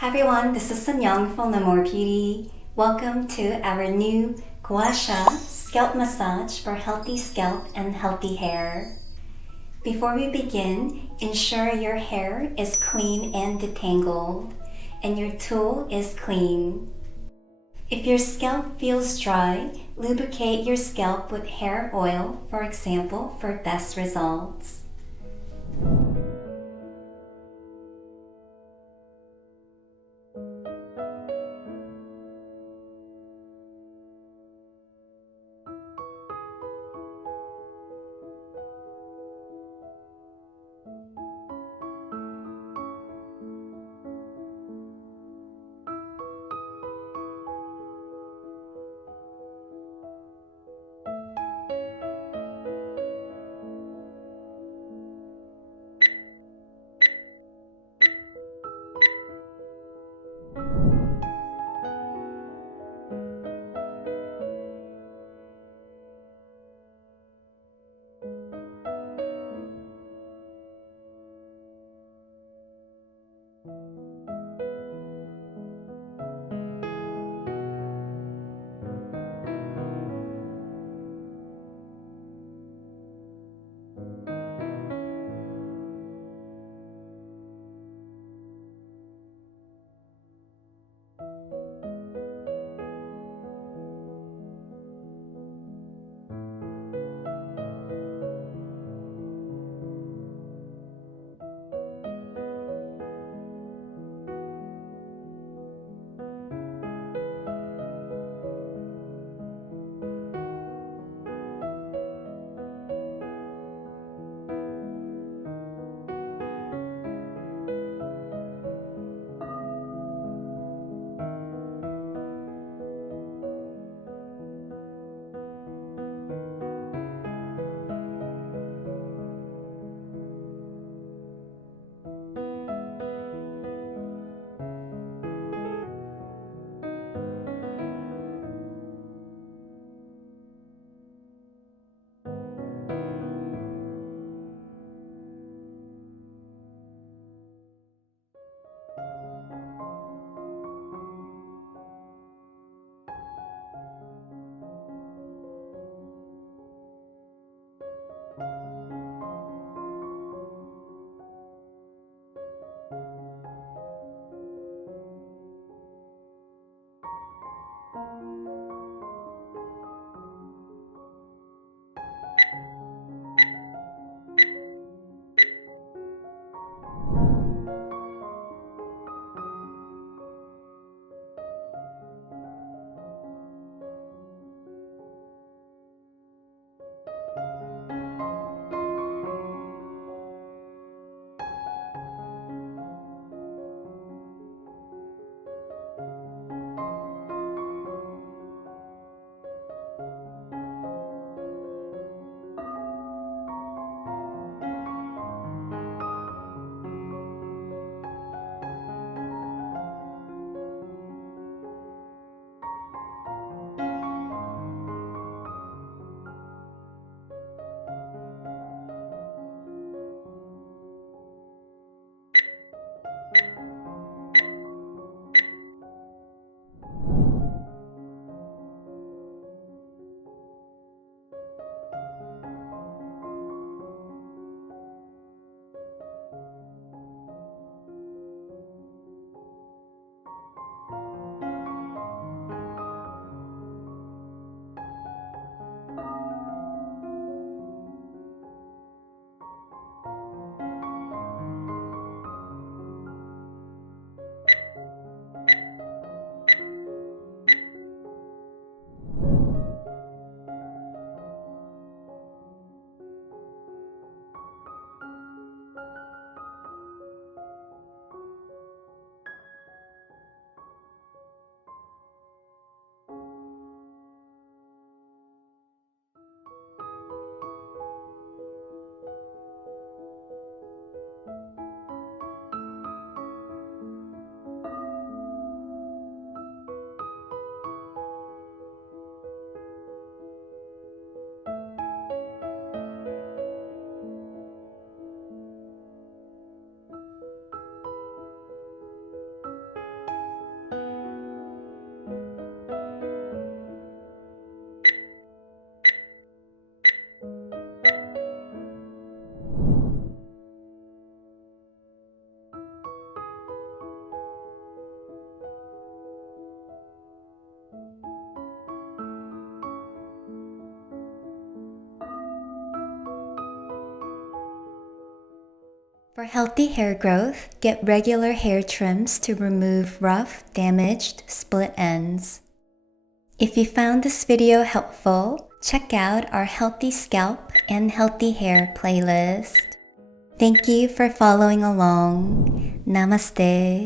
Hi everyone, this is Sinyoung from Lémore Beauty. Welcome to our new Gua Sha scalp massage for healthy scalp and healthy hair. Before we begin, ensure your hair is clean and detangled, and your tool is clean. If your scalp feels dry, lubricate your scalp with hair oil, for example, for best results. For healthy hair growth, get regular hair trims to remove rough, damaged, split ends. If you found this video helpful, check out our Healthy Scalp and Healthy Hair playlist. Thank you for following along. Namaste.